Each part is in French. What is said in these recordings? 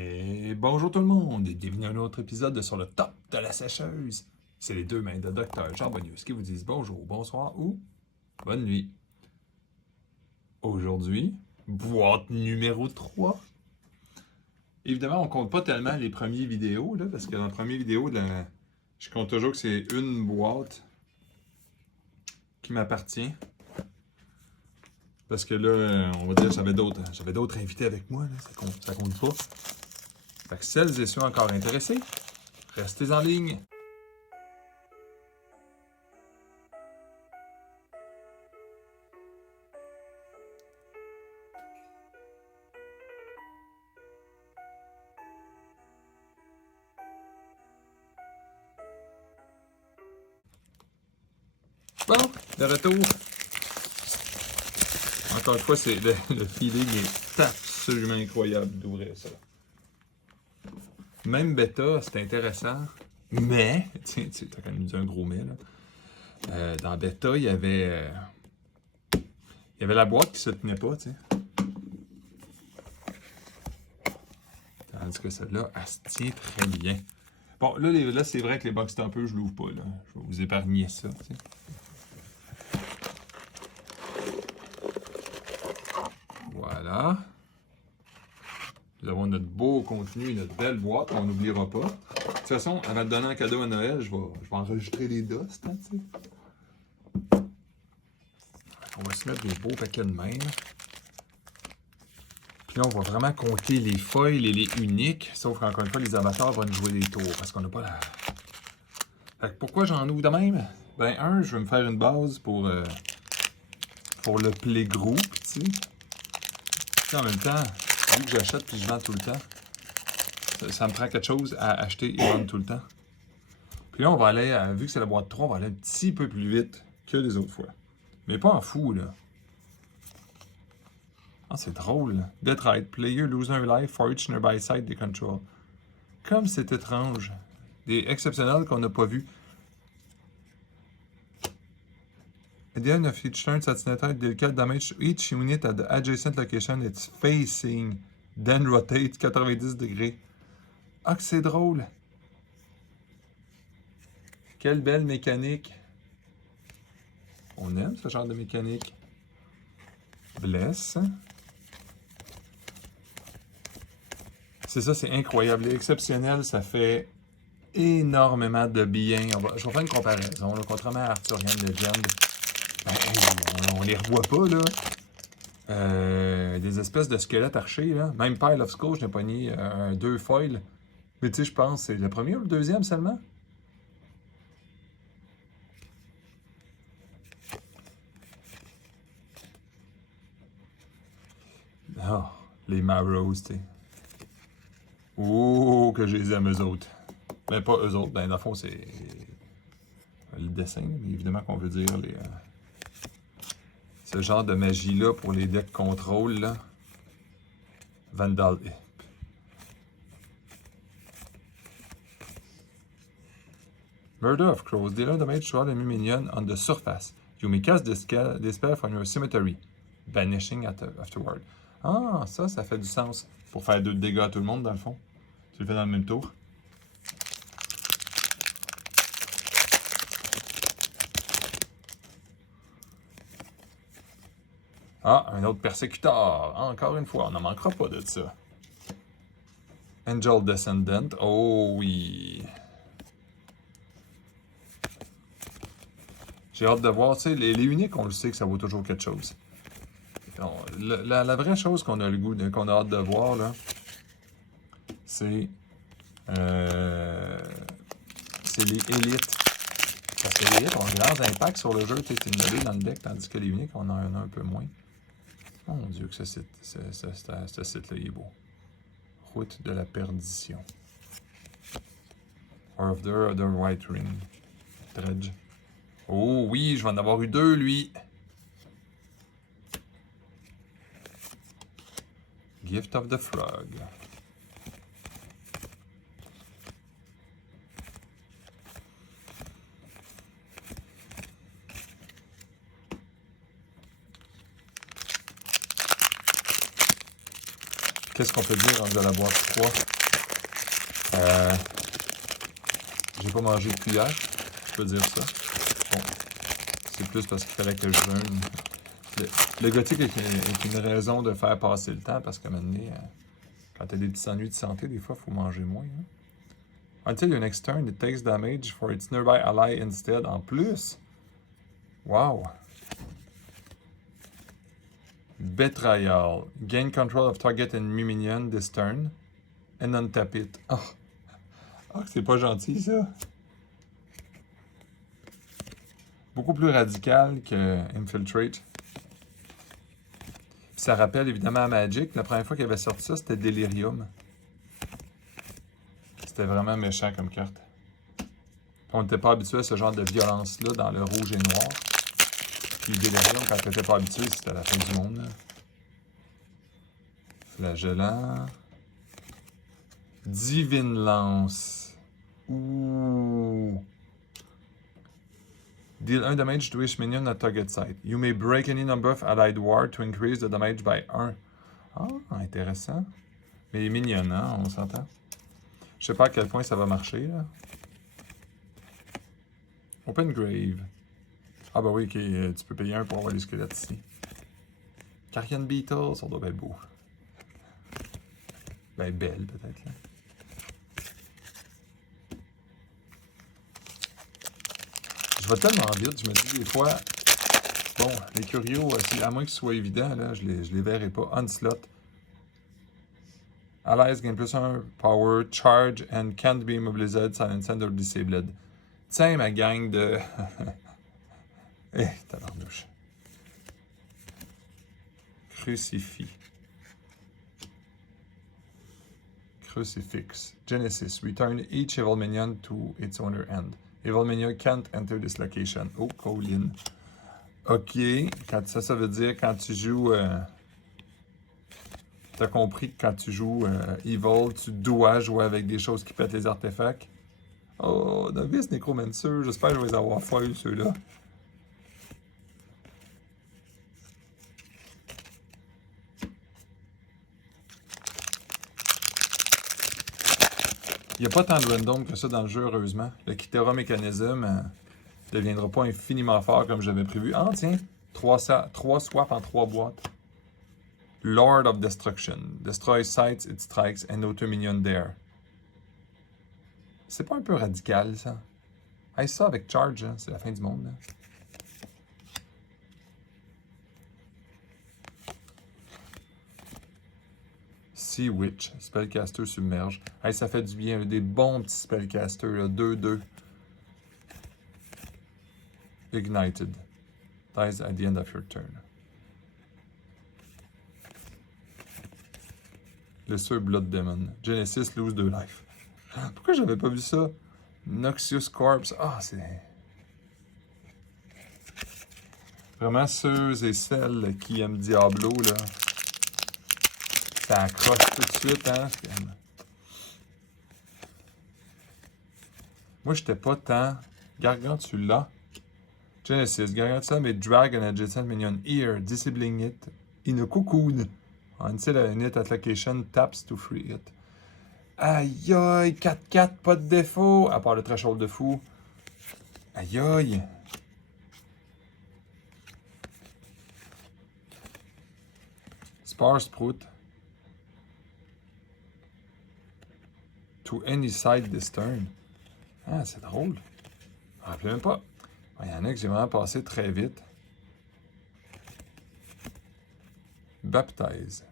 Et bonjour tout le monde et bienvenue à un autre épisode de Sur le top de la sécheuse. C'est les deux mains de Dr. Jean Bonius qui vous disent bonjour, bonsoir ou bonne nuit. Aujourd'hui, boîte numéro 3. Évidemment, on compte pas tellement les premières vidéos, là, parce que dans la première vidéo, je compte toujours que c'est une boîte qui m'appartient. Parce que là, on va dire, j'avais d'autres invités avec moi, là, ça compte pas. Fait que celles et ceux encore intéressés, restez en ligne. Bon, de retour. Encore une fois, le feeling est absolument incroyable d'ouvrir ça. Même bêta, c'est intéressant. Mais, tu as quand même dit un gros mais, là. Dans bêta, il y avait la boîte qui se tenait pas, tu sais. Tandis que celle-là, elle se tient très bien. Bon, là c'est vrai que les box un peu, je l'ouvre pas, là. Je vais vous épargner ça, tu sais. Voilà. Nous avons notre beau contenu, notre belle boîte, on n'oubliera pas. De toute façon, avant de donner un cadeau à Noël, je vais enregistrer les dust, hein, tu sais. On va se mettre des beaux paquets de même. Puis là, on va vraiment compter les foils et les uniques, sauf qu'encore une fois, les avatars vont nous jouer des tours, parce qu'on n'a pas la... Fait que pourquoi j'en ouvre de même? Ben, je vais me faire une base pour le playgroup, tu sais. Puis en même temps, vu que j'achète puis je vends tout le temps, ça me prend quelque chose à acheter et vendre tout le temps. Puis là, on va aller, vu que c'est la boîte 3, on va aller un petit peu plus vite que les autres fois. Mais pas en fou, là. Ah, c'est drôle. Get right. Player lose un life for each nearby side they control. Comme c'est étrange. Des exceptionnels qu'on n'a pas vus. At the end of each turn, Satinetite deal damage to each unit at the adjacent location it's facing. Then rotate 90 degrés. Ah, que c'est drôle. Quelle belle mécanique. On aime ce genre de mécanique. Bless. C'est ça, c'est incroyable. Les exceptionnels, ça fait énormément de bien. Je vais faire une comparaison. Là, contrairement à Arthurian Legend, on les revoit pas, là. Des espèces de squelettes archers, là. Même Pile of Skulls, je n'ai pas mis 2 foils. Mais tu sais, je pense c'est le premier ou le deuxième seulement? Oh, les Marrows, tu sais. Oh, que je les aime, eux autres. Ben, pas eux autres. Ben, dans le fond, c'est le dessin. Mais évidemment qu'on veut dire ce genre de magie-là pour les decks contrôle, là. Vandal. Murder of Crows. Dealer damage to all enemy minions on the surface. You may cast this spell from your cemetery. Banishing afterward. Ah, ça fait du sens. Pour faire 2 dégâts à tout le monde, dans le fond. Tu le fais dans le même tour. Ah, un autre persécuteur. Encore une fois, on n'en manquera pas de ça. Angel Descendant. Oh oui. J'ai hâte de voir. Tu sais, les uniques, on le sait que ça vaut toujours quelque chose. La vraie chose qu'on a le goût, qu'on a hâte de voir, là, c'est les élites. Parce que les élites ont un grand impact sur le jeu. Tu es une dans le deck, tandis que les uniques, on en a un peu moins. Mon Dieu, que ce site-là, il est beau. Route de la perdition. Or of the White Ring. Dredge. Oh oui, je vais en avoir eu 2, lui. Gift of the Frog. Qu'est-ce qu'on peut dire dans la boîte 3? J'ai pas mangé depuis hier, je peux dire ça. Bon, c'est plus parce qu'il fallait que je jeûne. Le gothique est une raison de faire passer le temps, parce qu'à un moment donné, quand t'as des petits ennuis de santé, des fois, il faut manger moins. Hein? Until your next turn, it takes damage for its nearby ally instead. En plus, wow! Betrayal. Gain control of target enemy minion this turn. And untap it. Oh, c'est pas gentil, ça. Beaucoup plus radical que Infiltrate. Puis ça rappelle évidemment à Magic. La première fois qu'il avait sorti ça, c'était Delirium. C'était vraiment méchant comme carte. Puis on n'était pas habitué à ce genre de violence-là dans le rouge et noir. Puis Delirium, quand t'étais pas habitué, c'était la fin du monde. Là. Flagellant. Divine Lance. Ouh. Deal 1 damage to each minion at target site. You may break any number of allied ward to increase the damage by 1. Ah, intéressant. Mais il est mignonne, hein, on s'entend. Je sais pas à quel point ça va marcher, là. Open Grave. Ah bah oui, ok, tu peux payer un pour avoir les squelettes ici. Carrion Beetle, ça doit être beau. Ben, belle, peut-être, là. Je vais tellement vite, je me dis des fois, bon, les curios, à moins que ce soit évident, là, je les verrai pas. Onslaught. Allies gain plus 1 power, charge, and can't be immobilized, silenced, or disabled. Tiens, ma gang de... tabarnouche. Crucifix. Crucifix. Genesis. Return each evil minion to its owner end. Evil minion can't enter this location. Oh, Colin. OK. Ça veut dire quand tu joues... T'as compris que quand tu joues Evil, tu dois jouer avec des choses qui pètent les artefacts. Oh, Novice Necromancer. J'espère que je vais les avoir foirés, ceux-là. Il n'y a pas tant de random que ça dans le jeu, heureusement. Le Kitera Mechanism ne deviendra pas infiniment fort comme j'avais prévu. Ah, tiens, 3 swaps en 3 boîtes. Lord of Destruction. Destroy sites, it strikes, and no 2 minions there. C'est pas un peu radical, ça? Hey, ça avec Charge, hein, c'est la fin du monde. Là. Sea Witch, Spellcaster submerge. Hey, ça fait du bien, des bons petits Spellcasters, 2-2. Ignited. Dies at the end of your turn. Lesser Blood Demon. Genesis lose 2 life. Pourquoi j'avais pas vu ça? Noxious Corpse. Ah, c'est... Vraiment ceux et celles qui aiment Diablo, là. Ça accroche tout de suite, hein? Moi, j'étais pas tant... Gargantula. Genesis. Gargantula may drag an adjacent minion here, disabling it in a cocoon. Until a unit at location taps to free it. Aïe aïe, 4-4, pas de défaut, à part le threshold de fou. Aïe aïe. Spare Sprout. To any side this turn. Ah, c'est drôle. Je me rappelais même pas. Il y en a que j'ai vraiment passé très vite. Baptise.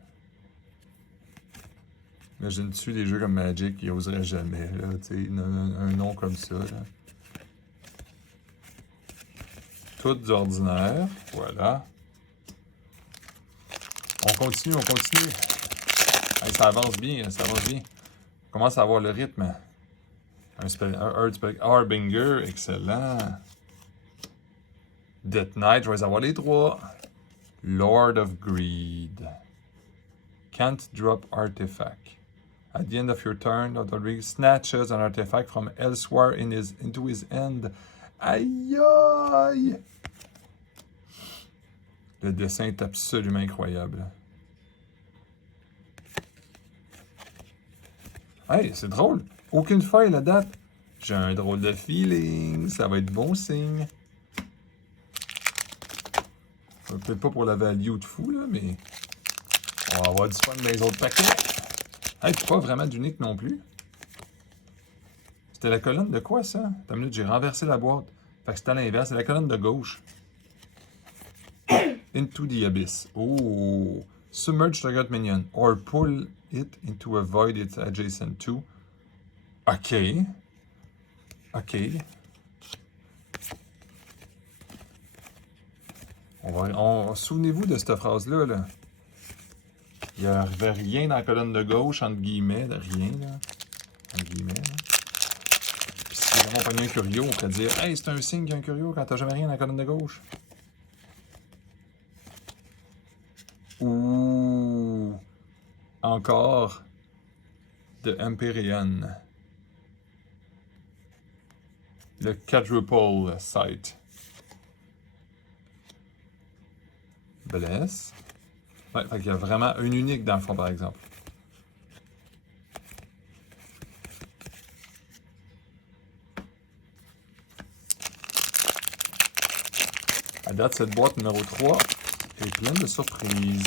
Imagine-tu des jeux comme Magic qui oseraient jamais, là, un nom comme ça. Là. Tout ordinaire. Voilà. On continue. Hey, ça avance bien. On commence à avoir le rythme. Un spell, Harbinger, excellent. Death Knight, je vais les avoir les 3. Lord of Greed. Can't drop artifact. At the end of your turn, Dr. Rig snatches an artifact from elsewhere into his hand. Aïe aïe! Le dessin est absolument incroyable. Hey, c'est drôle. Aucune foil à date. J'ai un drôle de feeling. Ça va être bon signe. Peut-être pas pour la value de fou, là, mais on va avoir du fun dans les autres paquets. Hey, puis pas vraiment d'unique non plus. C'était la colonne de quoi, ça? Attends une minute, j'ai renversé la boîte. Fait que c'était à l'inverse. C'est la colonne de gauche. Into the abyss. Oh! Submerge target minion. Or pull it into a void it's adjacent to. OK. OK. Souvenez-vous de cette phrase-là. Là. Il n'y avait rien dans la colonne de gauche, entre guillemets, de rien, là. Entre guillemets, là. Puis si vraiment on prenait un curio, on pourrait dire hey, c'est un signe qu'il y a un curio quand t'as jamais rien dans la colonne de gauche. Ou encore de Empyrean. Le quadruple site. Bless. Ouais, fait qu'il y a vraiment une unique dans le fond, par exemple. À date, cette boîte numéro 3 est pleine de surprises.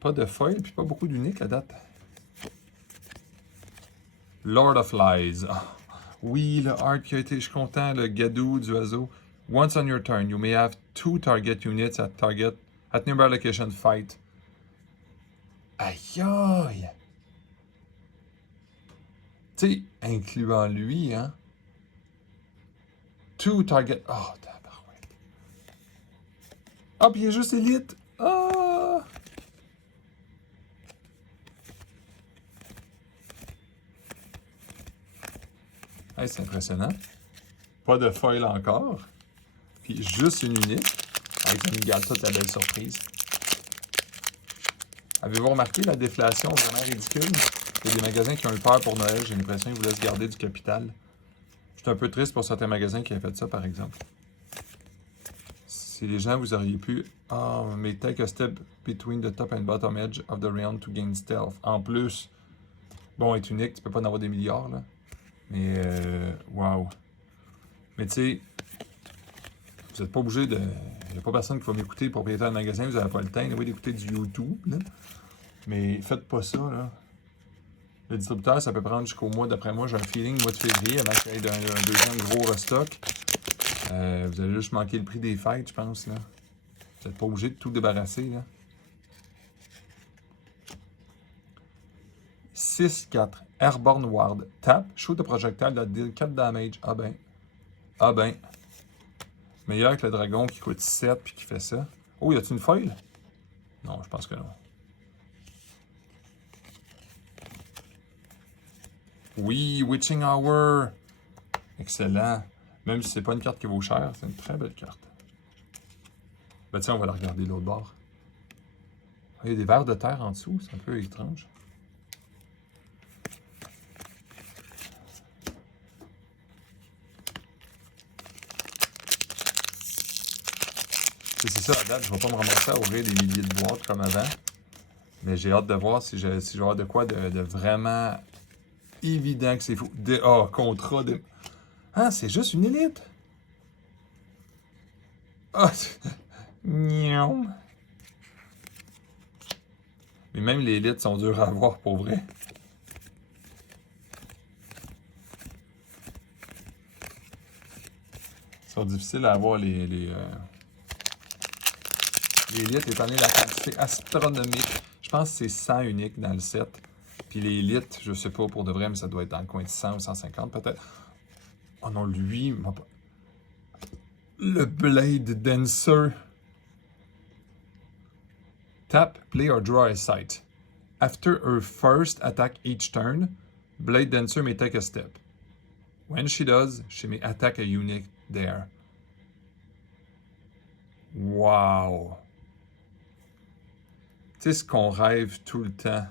Pas de foil, puis pas beaucoup d'uniques à date. Lord of Lies. Oh, oui, le art qui a été, je suis content, le gadou du oiseau. Once on your turn, you may have 2 target units at nearby location fight. Aïe aïe! Tu sais, incluant lui, hein? 2 target. Oh, tabarouette. Ah, puis il est juste élite. Ah! Hey, c'est impressionnant. Pas de foil encore. Puis juste une unique. Hey, ça me garde toute la belle surprise. Avez-vous remarqué la déflation vraiment ridicule? Il y a des magasins qui ont eu peur pour Noël. J'ai l'impression qu'ils voulaient se garder du capital. Je suis un peu triste pour certains magasins qui ont fait ça, par exemple. Si les gens, vous auriez pu... Ah, mais take a step between the top and bottom edge of the round to gain stealth. En plus, bon, être unique, tu peux pas en avoir des milliards, là. Mais, wow. Mais tu sais, vous n'êtes pas obligé de... Il n'y a pas personne qui va m'écouter, propriétaire de magasin, vous n'avez pas le temps d'écouter du YouTube, là. Mais faites pas ça, là. Le distributeur, ça peut prendre jusqu'au mois, d'après moi, j'ai un feeling, mois de février, avant qu'il y ait un deuxième gros restock. Vous allez juste manquer le prix des fêtes, je pense, là. Vous n'êtes pas obligé de tout débarrasser, là. 6-4. Airborne Ward. Tap. Shoot a projectile that deal 4 damage. Ah ben. Ah ben. Meilleur que le dragon qui coûte 7 puis qui fait ça. Oh, y a-t-il une foil? Non, je pense que non. Oui, Witching Hour. Excellent. Même si c'est pas une carte qui vaut cher, c'est une très belle carte. Ben tiens, on va la regarder de l'autre bord. Il y a des vers de terre en dessous, c'est un peu étrange. C'est ça, à date, je ne vais pas me ramasser à ouvrir des milliers de boîtes comme avant. Mais j'ai hâte de voir si je vais avoir de quoi de vraiment évident que c'est fou. Contrat de... Ah, c'est juste une élite! Ah, mais même les élites sont dures à avoir pour vrai. Ils sont difficiles à avoir les élites, étant donné la quantité astronomique. Je pense que c'est 100 uniques dans le set. Puis les élites, je sais pas pour de vrai, mais ça doit être dans le coin de 100 ou 150 peut-être. Oh non, lui, le Blade Dancer. Tap, play or draw a sight. After her first attack each turn, Blade Dancer may take a step. When she does, she may attack a unit there. Wow! Tu sais ce qu'on rêve tout le temps.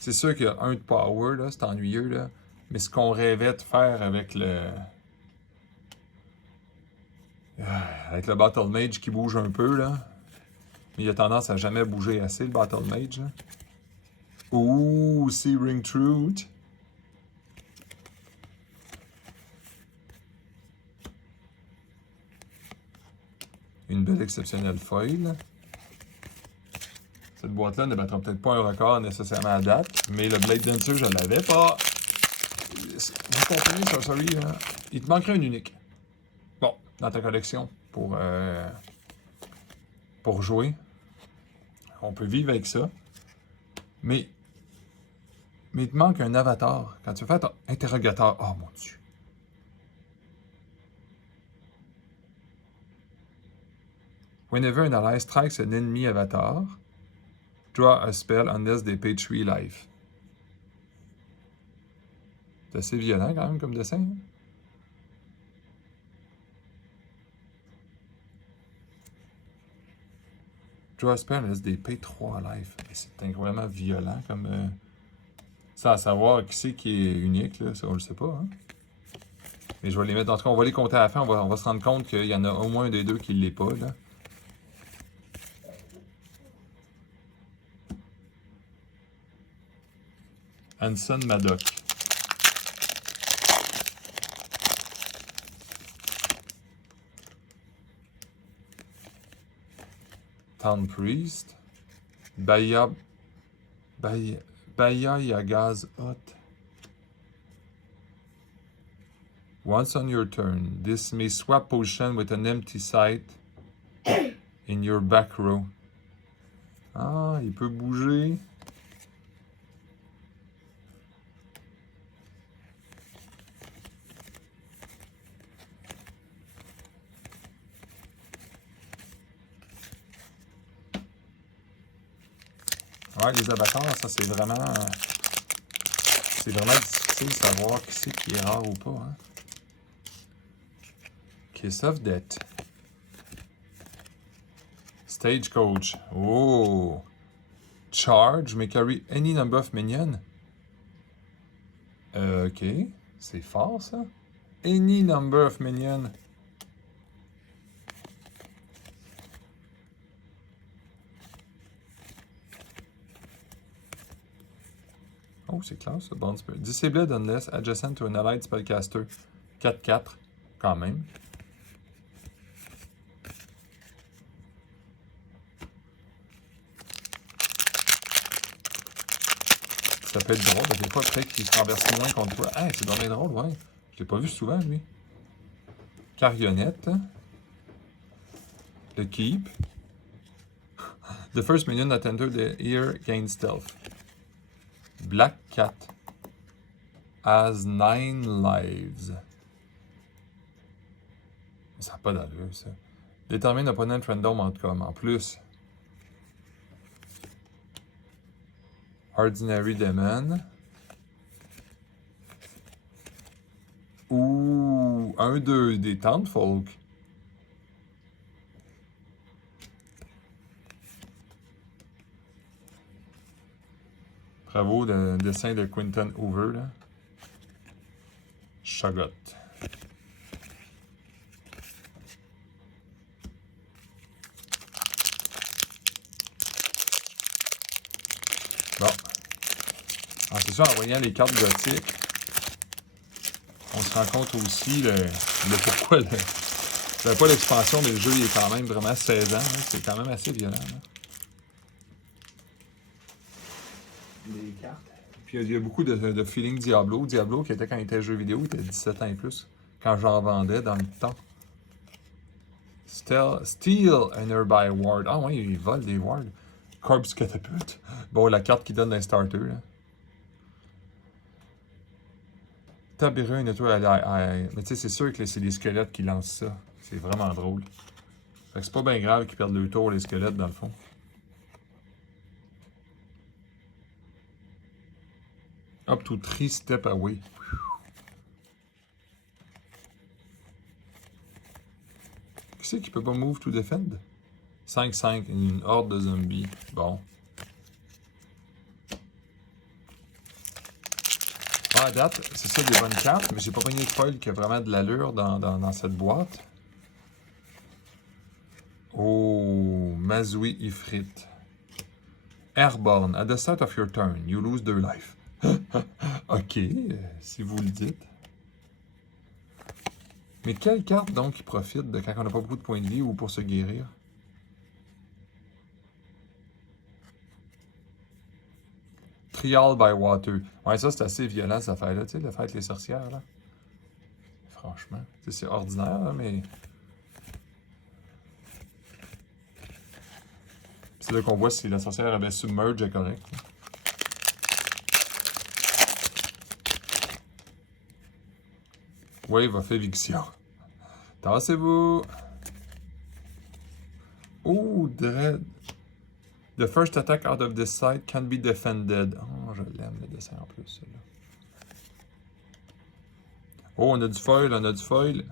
C'est sûr qu'il y a un de power, là, c'est ennuyeux, là. Mais ce qu'on rêvait de faire avec le Battle Mage qui bouge un peu, là. Mais il a tendance à jamais bouger assez, le Battle Mage, là. Ouh, Searing Truth. Une belle exceptionnelle foil. Cette boîte-là ne battra peut-être pas un record nécessairement à date, mais le Blade Dancer, je ne l'avais pas. Vous comprenez, Sorcery, hein? Il te manquerait un unique. Bon, dans ta collection, pour jouer. On peut vivre avec ça. Mais il te manque un avatar. Quand tu fais ton interrogateur, oh mon Dieu. Whenever an ally strikes an enemy avatar, draw a spell unless they pay 3 life. C'est assez violent quand même comme dessin. Hein? Draw a spell unless they pay 3 life. C'est incroyablement violent comme... Ça à savoir qui c'est qui est unique, là, ça on le sait pas. Hein? Mais je vais les mettre, en tout cas on va les compter à la fin, on va se rendre compte qu'il y en a au moins un des deux qui ne l'est pas. Là. Hanson Madoc. Town Priest. Baya Yaga's Hut. Once on your turn, this may swap position with an empty site in your back row. Ah, il peut bouger. Ouais, les avatars, ça c'est vraiment difficile de savoir qui c'est qui est rare ou pas. Hein? Kiss of Death. Stagecoach. Oh! Charge may carry any number of minions. Ok. C'est fort, ça. Any number of minions. Oh, c'est classe, ça. Bond Spirit. Disabled unless adjacent to an allied spellcaster. 4-4, quand même. Ça peut être drôle, des fois, après qu'il se renverse moins contre toi. Ah, c'est vraiment drôle, ouais. Je l'ai pas vu souvent, lui. Carionnette. Le Keep. The first minion that enters the ear gains stealth. Black Cat has 9 lives. Ça n'a pas d'allure, ça. Détermine opponent random outcome. En plus, Ordinary Demon. Ou un des Townsfolk. Bravo, le dessin de Quinton Hoover, là. Chagot. Bon. Alors, c'est ça, en voyant les cartes gothiques, on se rend compte aussi le pourquoi pas l'expansion, mais le jeu il est quand même vraiment 16 ans. Hein, c'est quand même assez violent. Là. Les cartes. Puis il y a beaucoup de feeling Diablo. Diablo, qui était quand il était jeu vidéo, il était 17 ans et plus. Quand j'en vendais dans le temps. Steal an Nearby Ward. Ah oui, il vole des wards. Corpse Catapult. Bon, la carte qui donne un starter. Là. Tabirer une étoile mais tu sais, c'est sûr que c'est les squelettes qui lancent ça. C'est vraiment drôle. Fait que c'est pas bien grave qu'ils perdent le tour, les squelettes, dans le fond. Up to 3 steps away. Qui c'est qui peut pas move to defend? 5-5, une horde de zombies. Bon. À date, c'est ça des bonnes cartes, mais j'ai pas pogné de foil qui a vraiment de l'allure dans cette boîte. Oh, Mazui Ifrit. Airborne. At the start of your turn, you lose 2 life. Ok, si vous le dites. Mais quelle carte donc qui profite de quand on n'a pas beaucoup de points de vie ou pour se guérir? Trial by Water. Ouais, ça c'est assez violent cette affaire-là, tu sais, le fait les sorcières, là. Franchement, c'est ordinaire, là, mais... C'est là qu'on voit si la sorcière avait submerge est correct. Wave of Eviction. Tassez-vous! Oh, Dread. The first attack out of this side can be defended. Oh, je l'aime le dessin en plus, celui-là. Oh, on a du foil, on a du foil.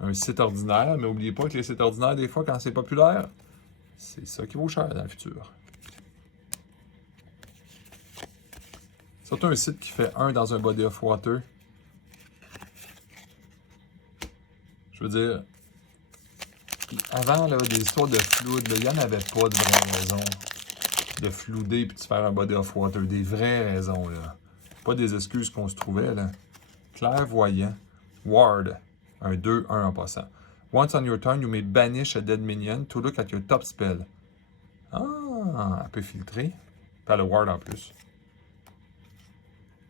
Un site ordinaire, mais n'oubliez pas que les sites ordinaires, des fois, quand c'est populaire, c'est ça qui vaut cher dans le futur. Surtout un site qui fait 1 dans un body of water. Je veux dire, avant, là, des histoires de flood, il n'y en avait pas de vraies raisons de flouder puis de se faire un body of water. Des vraies raisons, là. Pas des excuses qu'on se trouvait, là. Clairvoyant. Ward. Un 2-1 en passant. Once on your turn, you may banish a dead minion to look at your top spell. Ah, elle peut filtrer. Pas le ward en plus.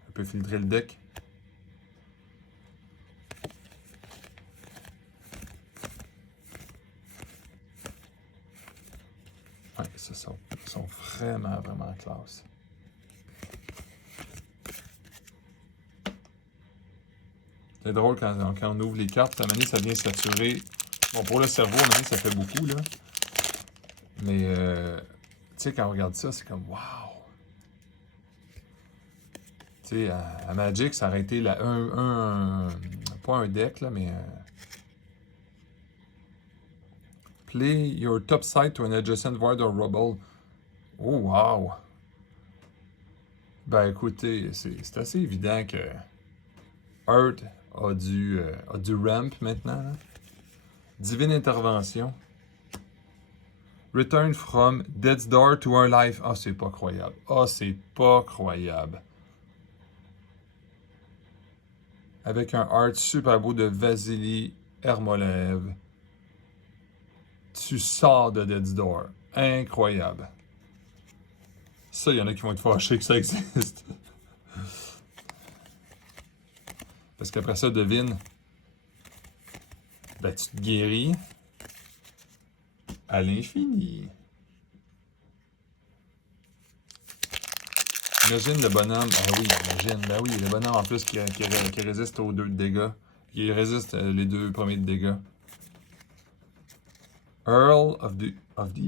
Elle peut filtrer le deck. Ouais, ça sont vraiment, vraiment classe. C'est drôle quand on ouvre les cartes, à un moment donné, ça vient saturer. Bon, pour le cerveau, à un moment donné, ça fait beaucoup, là. Mais, tu sais, quand on regarde ça, c'est comme, wow! Tu sais, à Magic, ça aurait été pas un deck, là, mais... Play your top side to an adjacent void or rubble. Oh, wow! Ben, écoutez, c'est assez évident que Earth a du ramp maintenant. Là. Divine Intervention. Return from Death's Door to our life. Ah, c'est pas croyable. Ah, c'est pas croyable. Avec un art super beau de Vasily Hermolev. Tu sors de Death's Door. Incroyable. Ça, il y en a qui vont être fâchés que ça existe. Parce qu'après ça, devine, ben, tu te guéris à l'infini. Imagine le bonhomme. Ah oui, imagine. Ben oui, le bonhomme en plus qui résiste aux 2 de dégâts. Qui résiste les 2 premiers de dégâts. Earl of the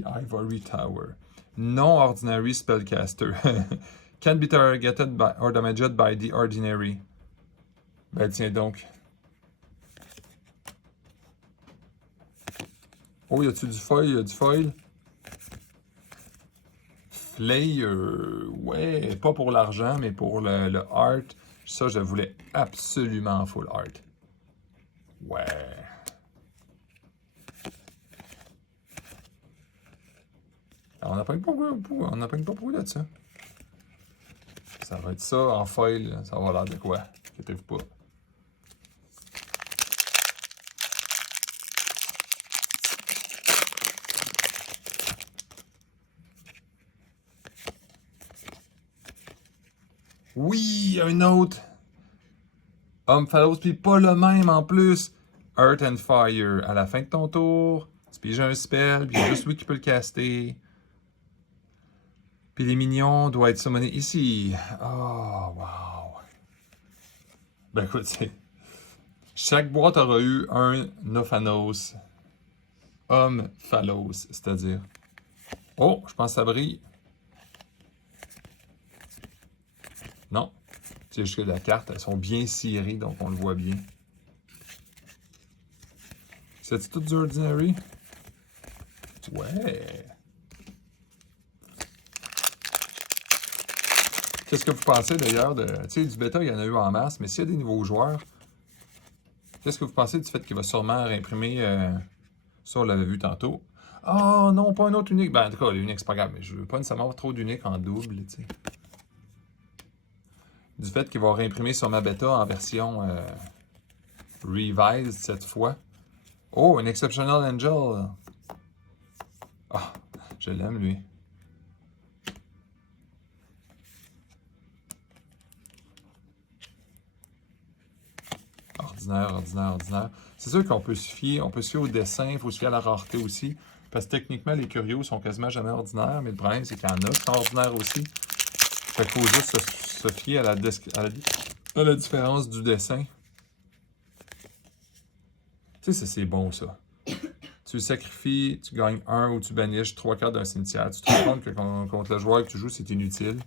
Ivory Tower. Non-ordinary spellcaster. Can be targeted by or damaged by the ordinary. Ben tiens donc. Oh, y a-tu du foil? Y a du foil? Flayer. Ouais, pas pour l'argent, mais pour le art. Ça, je voulais absolument full art. Ouais. Alors, on n'a pas beaucoup de ça. Ça va être ça en foil. Ça va avoir l'air de quoi? Inquiétez-vous pas. Oui, un autre. Omphalos, puis pas le même en plus. Earth and Fire. À la fin de ton tour, tu piges un spell, puis il y a juste lui qui peut le caster. Puis les minions doivent être summonés ici. Oh, wow. Ben écoute, chaque boîte aura eu un Ophalos. Omphalos, c'est-à-dire. Oh, je pense que ça brille. Non. C'est juste que la carte, elles sont bien cirées, donc on le voit bien. C'est tout du Ordinary? Ouais. Qu'est-ce que vous pensez d'ailleurs de... Tu sais, du bêta, il y en a eu en masse, mais s'il y a des nouveaux joueurs, qu'est-ce que vous pensez du fait qu'il va sûrement réimprimer Ça, on l'avait vu tantôt. Ah non, pas un autre unique. Ben, en tout cas, l'unique, c'est pas grave, mais je veux pas nécessairement avoir trop d'uniques en double, tu sais. Du fait qu'il va réimprimer sur ma bêta en version revised cette fois. Oh, un Exceptional Angel. Ah, je l'aime, lui. Ordinaire, ordinaire, ordinaire. C'est sûr qu'on peut se fier, au dessin, il faut se fier à la rareté aussi. Parce que techniquement, les curieux sont quasiment jamais ordinaires, mais le problème, c'est qu'il y en a qui sont ordinaires aussi. Fait qu'il faut juste se fier à la différence du dessin. Tu sais, c'est bon, ça. Tu sacrifies, tu gagnes 1 ou tu banishes 3 cartes d'un cimetière. Tu te rends compte que contre le joueur que tu joues, c'est inutile.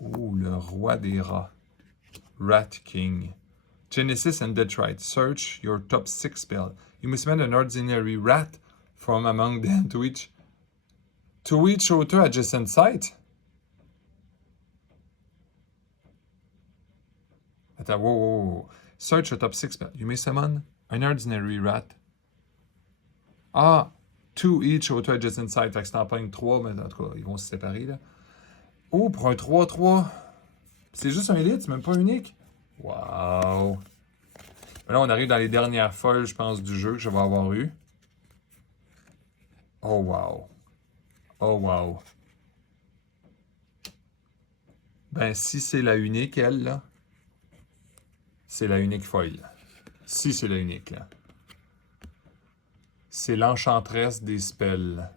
Oh, le roi des rats. Rat King. Genesis and Detroit. Search your top 6 spells. You must find an ordinary rat from among them to each author adjacent site. Attends, wow. Search your top 6 spells. You may summon an ordinary rat. Ah, to each author adjacent site. Fait que c'est en pas une 3, mais en tout cas, ils vont se séparer, là. Oh, pour un 3-3. C'est juste un élite, c'est même pas unique. Wow. Là, on arrive dans les dernières folles, je pense, du jeu que je vais avoir eu. Oh, wow. Oh, wow. Ben, si c'est la unique, elle, là, c'est la unique folle. Si c'est la unique, là. C'est l'enchantresse des spells.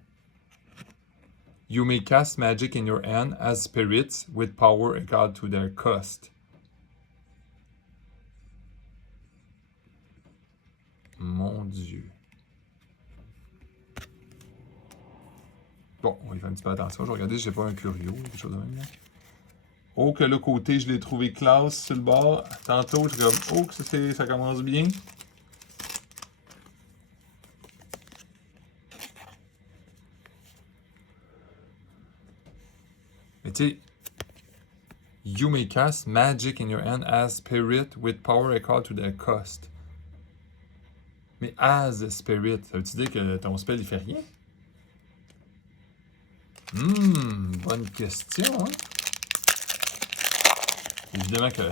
You may cast magic in your hand as spirits with power equal to their cost. Mon Dieu. Bon, on va y faire un petit peu attention. Je vais regarder si j'ai pas un curio, quelque chose de même. Là. Oh, que le côté, je l'ai trouvé classe sur le bord. Tantôt, je suis comme, oh, que ça commence bien. Mais tu sais, you may cast magic in your hand as spirit with power equal to their cost. Mais as spirit, ça veut-tu dire que ton spell, il fait rien? Bonne question, hein? Évidemment que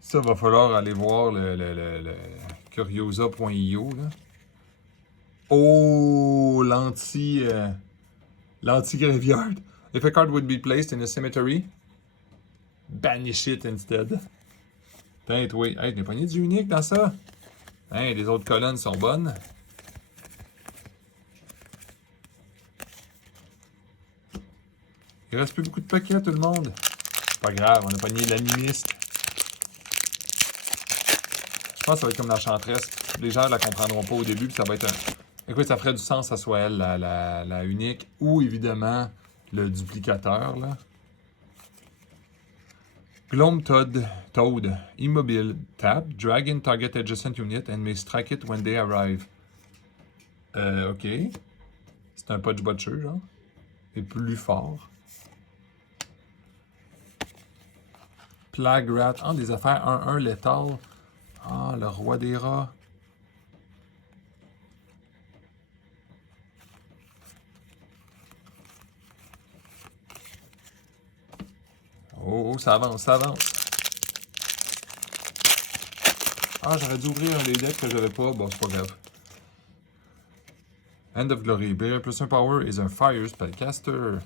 ça va falloir aller voir le curiosa.io, là. Oh, l'anti-graveyard. If a card would be placed in a cemetery, banish it instead. Putain, oui. Hey, je n'ai pas ni du unique dans ça. Hein, les autres colonnes sont bonnes. Il reste plus beaucoup de paquets, tout le monde. Pas grave, on a pogné l'animiste. Je pense que ça va être comme l'enchantresse. Les gens ne la comprendront pas au début, puis ça va être un... Écoute, ça ferait du sens à soit elle, la unique, ou évidemment le duplicateur, là. Gloam Toad, immobile, tap, drag in target adjacent unit and may strike it when they arrive. Ok. C'est un Podge Butcher, genre. Et plus fort. Plague Rat. Ah, des affaires 1-1 létal. Ah, le roi des rats. Oh, ça avance, ça avance. Ah, j'aurais dû ouvrir un des decks que j'avais pas. Bon, c'est pas grave. End of Glory. Bearer plus 1 power is a fire spellcaster.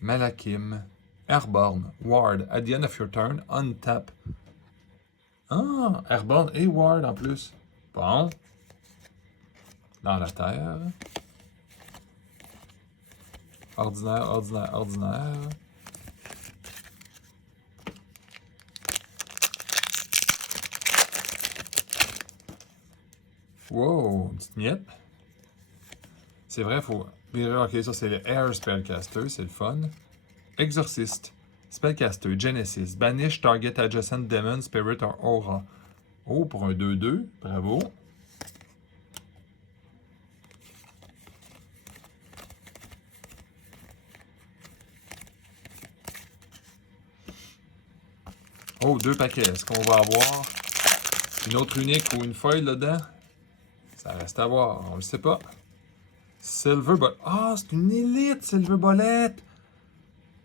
Malakim. Airborne. Ward. At the end of your turn, untap. Ah, Airborne et Ward en plus. Bon. Dans la terre. Ordinaire, ordinaire, ordinaire. Wow, une petite miette. C'est vrai, faut... Ok, ça c'est le Air Spellcaster, c'est le fun. Exorcist. Spellcaster, Genesis. Banish target adjacent demon, spirit or aura. Oh, pour un 2-2, bravo. Oh, 2 paquets. Est-ce qu'on va avoir Une autre unique ou une foil là-dedans? Ça reste à voir, on le sait pas. Silver Bullet. Ah, c'est une élite, Silver Bullet!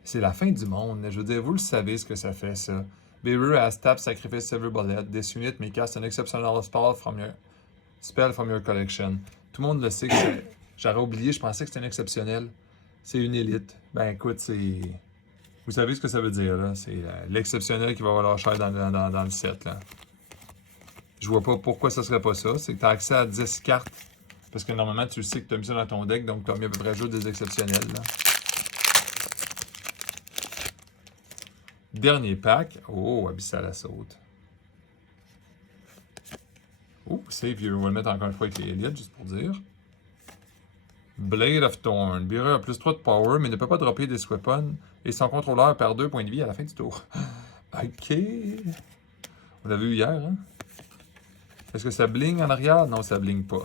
C'est la fin du monde. Je veux dire, vous le savez ce que ça fait, ça. Bearer has tap sacrifice Silver Bullet. This unit may cast an exceptional spell from your collection. Tout le monde le sait que c'est... J'aurais oublié, je pensais que c'était un exceptionnel. C'est une élite. Ben écoute, c'est... Vous savez ce que ça veut dire, là. C'est l'exceptionnel qui va valoir cher dans le set, là. Je vois pas pourquoi ça serait pas ça. C'est que tu as accès à 10 cartes. Parce que normalement, tu sais que tu as mis ça dans ton deck, donc tu as mis à peu près juste des exceptionnels, là. Dernier pack. Oh, Abyssal Assault. Oh, Savior. On va le mettre encore une fois avec les élites, juste pour dire. Blade of Thorn. Bearer a plus 3 de power, mais ne peut pas dropper des weapons. Et son contrôleur perd 2 points de vie à la fin du tour. Ok. On l'a vu hier, hein? Est-ce que ça bling en arrière? Non, ça bling pas.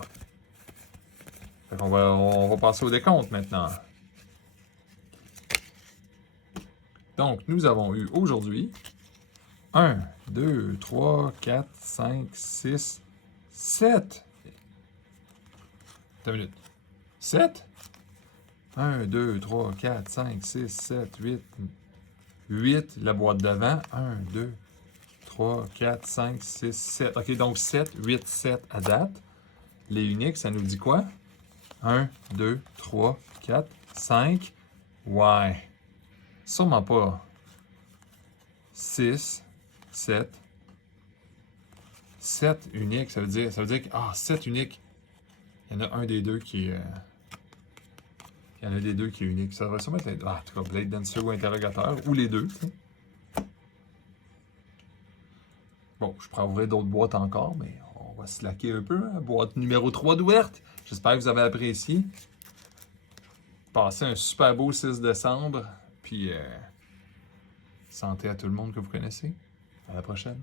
Fait qu'on on va passer au décompte maintenant. Donc, nous avons eu aujourd'hui 1, 2, 3, 4, 5, 6, 7. Attends une minute. 7? 1, 2, 3, 4, 5, 6, 7, 8. 8, la boîte d'avant. 1, 2, 3, 4, 5, 6, 7. OK, donc 7, 8, 7 à date. Les uniques, ça nous dit quoi? 1, 2, 3, 4, 5. Ouais. Sûrement pas. 6, 7. 7 uniques, ça veut dire que... Ah, 7 uniques. Il y en a un des deux qui est... Il y en a des deux qui est unique. Ça devrait sûrement être... Ah, en tout cas, Blade Dancer ou Interrogateur, ou les deux. T'sais. Bon, je pourrais ouvrir d'autres boîtes encore, mais on va se slacker un peu. Hein? Boîte numéro 3 d'ouverte. J'espère que vous avez apprécié. Passez un super beau 6 décembre. Puis, santé à tout le monde que vous connaissez. À la prochaine.